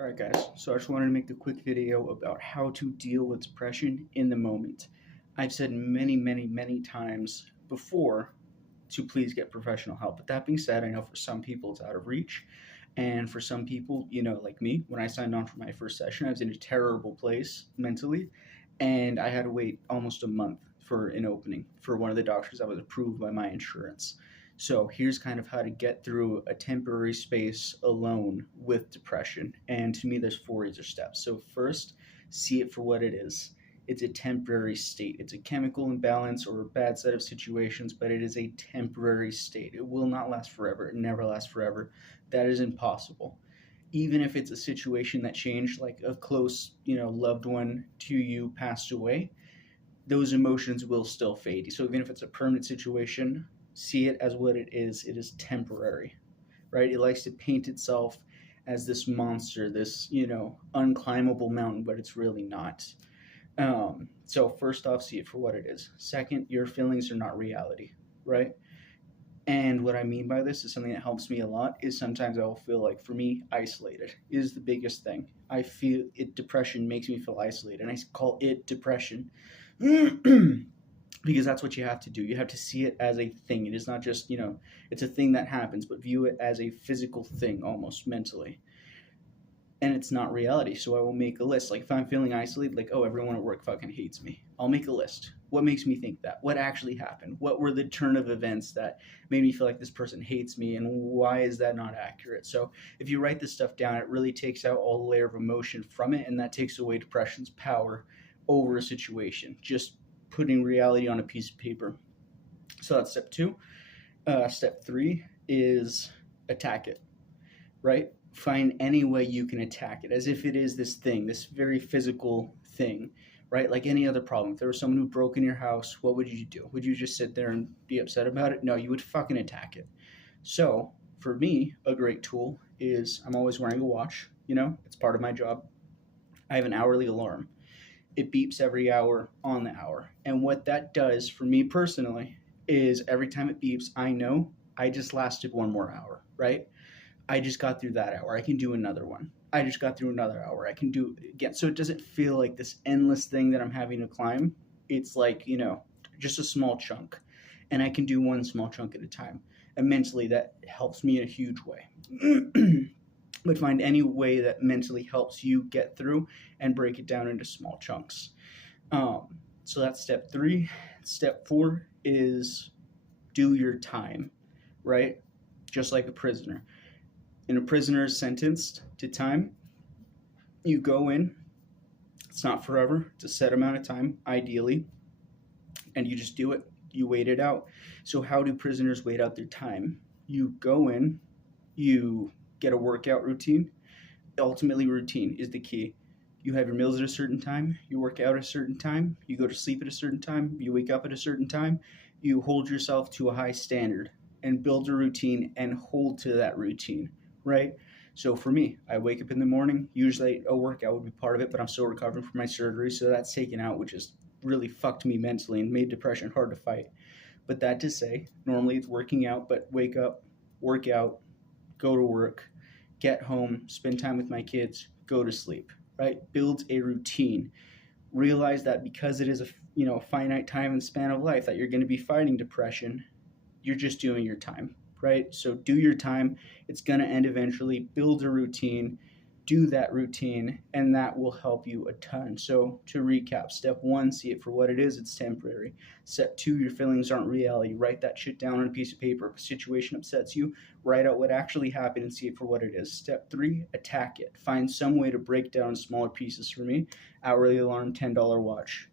Alright guys, so I just wanted to make a quick video about how to deal with depression in the moment. I've said many times before to please get professional help. But that being said, I know for some people it's out of reach. And for some people, like me, when I signed on for my first session, I was in a terrible place mentally. And I had to wait almost a month for an opening for one of the doctors that was approved by my insurance. So here's kind of how to get through a temporary space alone with depression. And to me, there's four easier steps. So first, see it for what it is. It's a temporary state. It's a chemical imbalance or a bad set of situations, but it is a temporary state. It will not last forever. It never lasts forever. That is impossible. Even if it's a situation that changed, like a close, loved one to you passed away, those emotions will still fade. So even if it's a permanent situation, see it as what it is. It is temporary, right? It likes to paint itself as this monster, this, unclimbable mountain, but it's really not. So first off, see it for what it is. Second, your feelings are not reality, right? And what I mean by this is something that helps me a lot is sometimes I will feel like, for me, isolated is the biggest thing. I feel it, depression makes me feel isolated, and I call it depression because that's what you have to do. You have to see it as a thing. It is not just, it's a thing that happens, but view it as a physical thing almost mentally. And it's not reality. So I will make a list. Like if I'm feeling isolated, like, oh, everyone at work fucking hates me, I'll make a list. What makes me think that? What actually happened? What were the turn of events that made me feel like this person hates me, and why is that not accurate? So if you write this stuff down, it really takes out all the layer of emotion from it, and that takes away depression's power over a situation. Just putting reality on a piece of paper. So that's step two. Step three is attack it, right? Find any way you can attack it as if it is this thing, this very physical thing, right? Like any other problem. If there was someone who broke in your house, what would you do? Would you just sit there and be upset about it? No, you would fucking attack it. So for me, a great tool is I'm always wearing a watch, it's part of my job. I have an hourly alarm. It beeps every hour on the hour. And what that does for me personally is every time it beeps, I know I just lasted one more hour, right? I just got through that hour. I can do another one. I just got through another hour. I can do it again. So it doesn't feel like this endless thing that I'm having to climb. It's like, just a small chunk. And I can do one small chunk at a time. And mentally, that helps me in a huge way. But find any way that mentally helps you get through and break it down into small chunks. So that's step three. Step four is do your time, right? Just like a prisoner. And a prisoner is sentenced to time. You go in, it's not forever, it's a set amount of time, ideally, and you just do it. You wait it out. So, how do prisoners wait out their time? You go in, you get a workout routine. Ultimately, routine is the key. You have your meals at a certain time, you work out at a certain time, you go to sleep at a certain time, you wake up at a certain time, you hold yourself to a high standard and build a routine and hold to that routine, right? So for me, I wake up in the morning, usually a workout would be part of it, but I'm still recovering from my surgery, so that's taken out, which has really fucked me mentally and made depression hard to fight. But that to say, normally it's working out, but wake up, work out, go to work, get home, spend time with my kids, go to sleep, right? Build a routine. Realize that because it is a finite time and span of life that you're going to be fighting depression, you're just doing your time, right? So do your time. It's going to end eventually. Build a routine. Do that routine, and that will help you a ton. So to recap, step one, see it for what it is. It's temporary. Step two, your feelings aren't reality. Write that shit down on a piece of paper. If a situation upsets you, write out what actually happened and see it for what it is. Step three, attack it. Find some way to break down smaller pieces. For me, hourly alarm, $10 watch.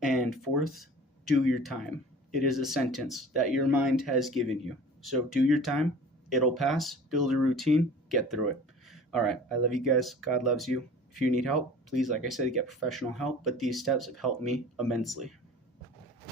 And fourth, do your time. It is a sentence that your mind has given you. So do your time. It'll pass. Build a routine. Get through it. All right. I love you guys. God loves you. If you need help, please, like I said, get professional help. But these steps have helped me immensely.